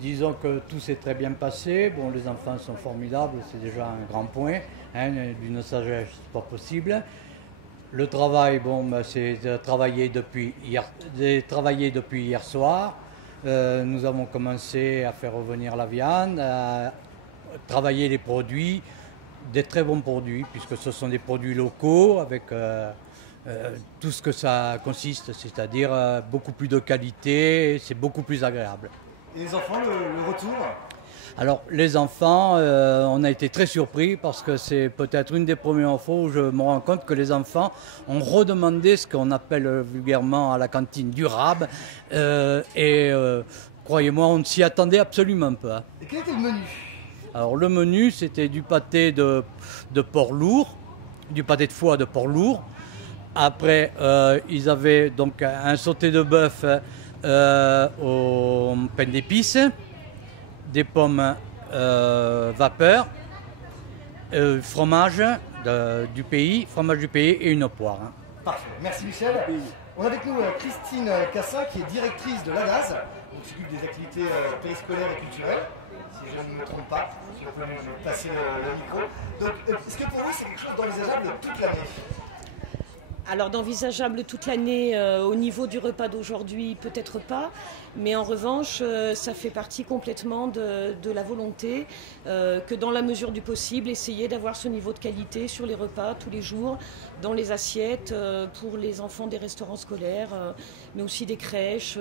Disons que tout s'est très bien passé. Bon, les enfants sont formidables, c'est déjà un grand point, hein, d'une sagesse pas possible. Le travail, bon, ben, c'est de travailler depuis hier soir. Nous avons commencé à faire revenir la viande, à travailler les produits, des très bons produits, puisque ce sont des produits locaux avec tout ce que ça consiste, c'est-à-dire beaucoup plus de qualité, c'est beaucoup plus agréable. Et les enfants, le retour? Alors les enfants, on a été très surpris parce que c'est peut-être une des premières fois où je me rends compte que les enfants ont redemandé ce qu'on appelle vulgairement à la cantine durable. Croyez-moi, on ne s'y attendait absolument pas. Et quel était le menu? Alors le menu, c'était du pâté de porc lourd, du pâté de foie de porc lourd. Après, ils avaient donc un sauté de bœuf au pain d'épices, des pommes vapeur, fromage du pays et une poire. Hein. Parfait, merci Michel. On a avec nous Christine Cassin qui est directrice de l'ADAS, qui s'occupe des activités périscolaires et culturelles, si je ne me trompe pas, si on peut lui passer le micro. Donc, est-ce que pour vous c'est quelque chose d'envisageable toute l'année? Alors d'envisageable toute l'année au niveau du repas d'aujourd'hui, peut-être pas, mais en revanche, ça fait partie complètement de la volonté que dans la mesure du possible, essayer d'avoir ce niveau de qualité sur les repas tous les jours, dans les assiettes pour les enfants des restaurants scolaires, mais aussi des crèches,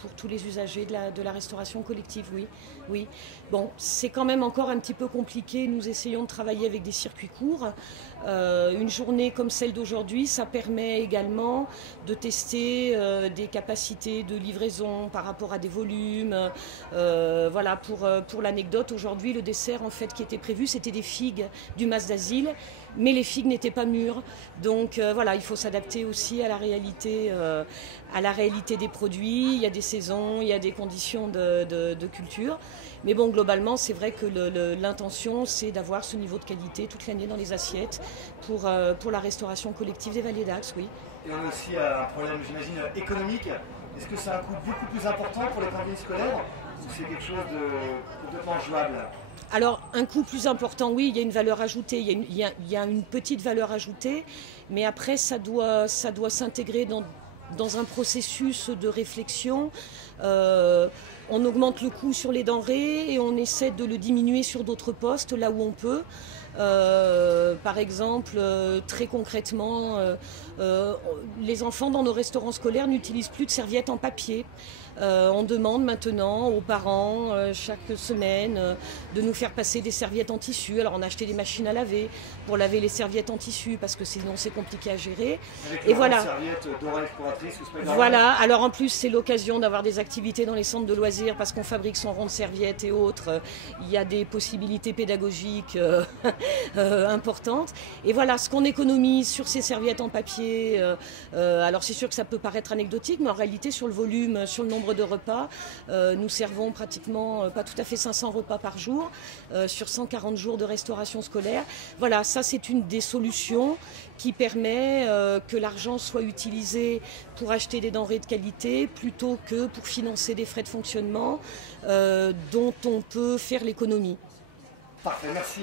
pour tous les usagers de la restauration collective, oui. Oui. Bon, c'est quand même encore un petit peu compliqué, nous essayons de travailler avec des circuits courts. Une journée comme celle d'aujourd'hui, ça permet également de tester des capacités de livraison par rapport à des volumes. Voilà, pour l'anecdote, aujourd'hui, le dessert en fait qui était prévu, c'était des figues du Mas d'Asile, mais les figues n'étaient pas mûres. Donc voilà, il faut s'adapter aussi à la réalité des produits. Il y a des saisons, il y a des conditions de culture. Mais bon, globalement, c'est vrai que l'intention, c'est d'avoir ce niveau de qualité toute l'année dans les assiettes pour la restauration collective des Vallées d'Axe, oui. Et on a aussi un problème, j'imagine, économique. Est-ce que c'est un coût beaucoup plus important pour les cantines scolaires ou c'est quelque chose de complètement jouable? Alors, un coût plus important, oui, il y a une valeur ajoutée, il y a une petite valeur ajoutée, mais après, ça doit s'intégrer dans un processus de réflexion. On augmente le coût sur les denrées et on essaie de le diminuer sur d'autres postes, là où on peut. Par exemple, très concrètement, les enfants dans nos restaurants scolaires n'utilisent plus de serviettes en papier. On demande maintenant aux parents chaque semaine de nous faire passer des serviettes en tissu. Alors on a acheté des machines à laver pour laver les serviettes en tissu parce que sinon c'est compliqué à gérer. Avec et voilà. Serviettes dorées exploratrices ou Spider-Man. Voilà. Alors en plus c'est l'occasion d'avoir des activités dans les centres de loisirs parce qu'on fabrique son rond de serviettes et autres. Il y a des possibilités pédagogiques importantes. Et voilà, ce qu'on économise sur ces serviettes en papier. Alors c'est sûr que ça peut paraître anecdotique, mais en réalité sur le volume, sur le nombre de repas, nous servons pratiquement pas tout à fait 500 repas par jour sur 140 jours de restauration scolaire. Voilà, ça c'est une des solutions qui permet que l'argent soit utilisé pour acheter des denrées de qualité plutôt que pour financer des frais de fonctionnement dont on peut faire l'économie. Parfait, merci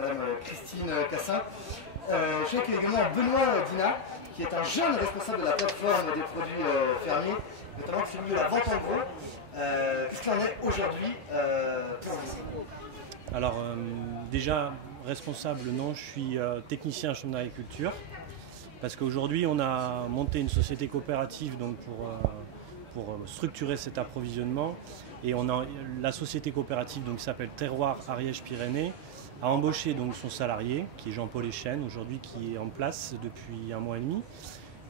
Madame Christine Cassin. Je sais qu'il y a également Benoît Dina, qui est un jeune responsable de la plateforme des produits fermiers, notamment celui de la vente en gros. Qu'est-ce qu'il en est aujourd'hui pour vous? Alors déjà, responsable, non, je suis technicien en chambre d'agriculture, parce qu'aujourd'hui on a monté une société coopérative donc, pour structurer cet approvisionnement. Et la société coopérative donc, qui s'appelle Terroir Ariège-Pyrénées a embauché donc, son salarié, qui est Jean-Paul Echenne, aujourd'hui qui est en place depuis 1 mois et demi.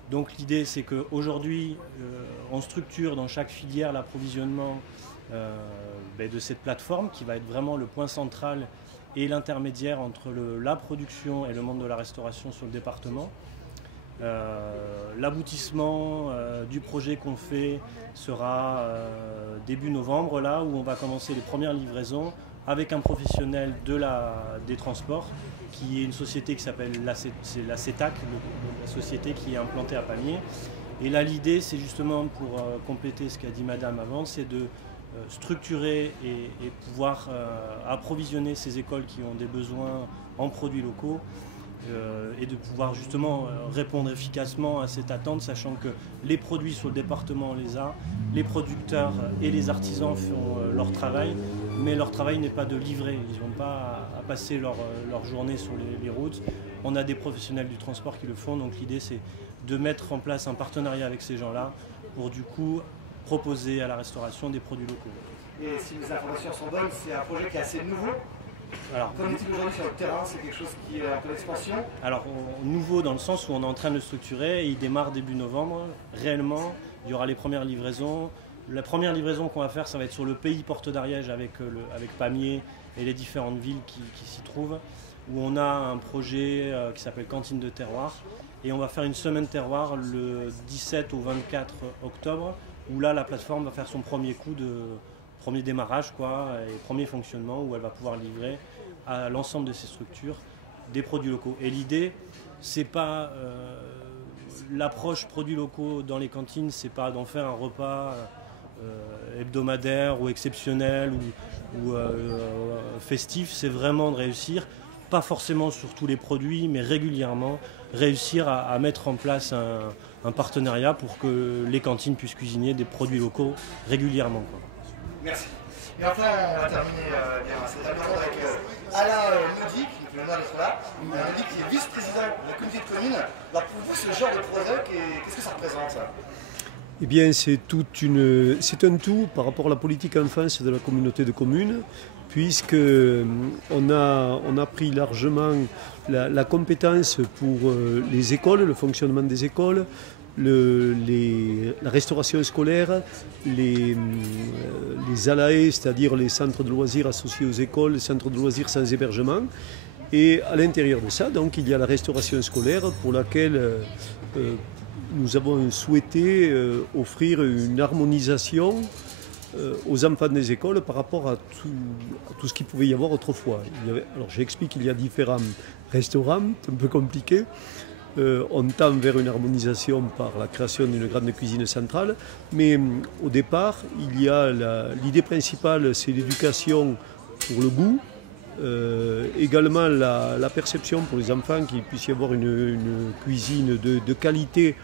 Donc l'idée c'est qu'aujourd'hui on structure dans chaque filière l'approvisionnement de cette plateforme qui va être vraiment le point central et l'intermédiaire entre la production et le monde de la restauration sur le département. L'aboutissement du projet qu'on fait sera début novembre, là où on va commencer les premières livraisons avec un professionnel des transports, qui est une société qui s'appelle la CETAC, la société qui est implantée à Pamiers. Et là, l'idée, c'est justement, pour compléter ce qu'a dit Madame avant, c'est de structurer et pouvoir approvisionner ces écoles qui ont des besoins en produits locaux et de pouvoir justement répondre efficacement à cette attente, sachant que les produits sur le département on les a, les producteurs et les artisans font leur travail, mais leur travail n'est pas de livrer, ils n'ont pas à passer leur journée sur les routes. On a des professionnels du transport qui le font, donc l'idée c'est de mettre en place un partenariat avec ces gens-là pour du coup proposer à la restauration des produits locaux. Et si les informations sont bonnes, c'est un projet qui est assez nouveau. Alors, comme est-il aujourd'hui sur le terrain, c'est quelque chose qui est en pleine expansion? Alors, nouveau dans le sens où on est en train de le structurer, et il démarre début novembre. Réellement, il y aura les premières livraisons. La première livraison qu'on va faire, ça va être sur le pays Porte d'Ariège avec Pamiers et les différentes villes qui s'y trouvent, où on a un projet qui s'appelle Cantine de terroir. Et on va faire une semaine terroir le 17 au 24 octobre, où là, la plateforme va faire son premier coup premier démarrage et premier fonctionnement, où elle va pouvoir livrer à l'ensemble de ces structures des produits locaux. Et l'idée, c'est pas l'approche produits locaux dans les cantines, c'est pas d'en faire un repas hebdomadaire ou exceptionnel ou festif, c'est vraiment de réussir, pas forcément sur tous les produits, mais régulièrement, réussir à mettre en place un partenariat pour que les cantines puissent cuisiner des produits locaux régulièrement. Merci. Et enfin, on va terminer cette table ronde avec Alain Naudy, qui nous fait l'honneur d'être là. Alain Naudy, qui est vice-président de la communauté de communes. Alors pour vous, ce genre de projet, qu'est-ce que ça représente, ça? Eh bien, c'est un tout par rapport à la politique enfance de la communauté de communes, puisqu'on a pris largement la compétence pour les écoles, le fonctionnement des écoles, la restauration scolaire, les ALAE, c'est-à-dire les centres de loisirs associés aux écoles, les centres de loisirs sans hébergement. Et à l'intérieur de ça, donc, il y a la restauration scolaire pour laquelle nous avons souhaité offrir une harmonisation aux enfants des écoles par rapport à tout ce qu'il pouvait y avoir autrefois. Alors j'explique qu'il y a différents restaurants, c'est un peu compliqué. On tend vers une harmonisation par la création d'une grande cuisine centrale, mais au départ, l'idée principale, c'est l'éducation pour le goût, également la perception pour les enfants qu'il puisse y avoir une cuisine de qualité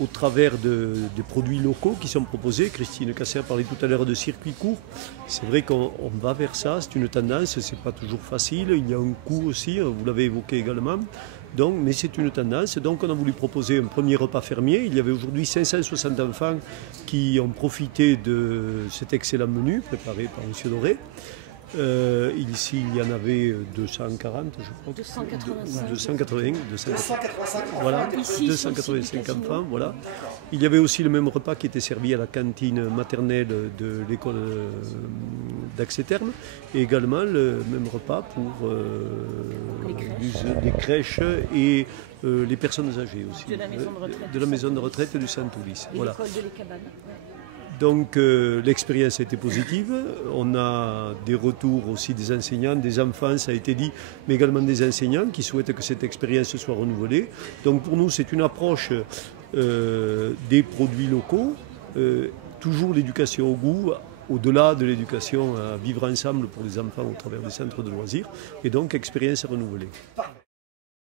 au travers des produits locaux qui sont proposés. Christine Casser a parlé tout à l'heure de circuits courts. C'est vrai qu'on va vers ça, c'est une tendance, c'est pas toujours facile, il y a un coût aussi, vous l'avez évoqué également. Donc, mais c'est une tendance, donc on a voulu proposer un premier repas fermier. Il y avait aujourd'hui 560 enfants qui ont profité de cet excellent menu préparé par M. Doré. Ici, il y en avait 240, je crois. 285 voilà, 285 enfants, voilà. Il y avait aussi le même repas qui était servi à la cantine maternelle de l'école d'Axe-Terme, et également le même repas pour les crèches et les personnes âgées aussi. De la maison de retraite. De la maison de retraite du Saint-Ulysse. Et voilà. L'école de Les Cabanes. Donc l'expérience a été positive, on a des retours aussi des enseignants, des enfants, ça a été dit, mais également des enseignants qui souhaitent que cette expérience soit renouvelée. Donc pour nous c'est une approche des produits locaux, toujours l'éducation au goût, au-delà de l'éducation à vivre ensemble pour les enfants au travers des centres de loisirs, et donc expérience renouvelée.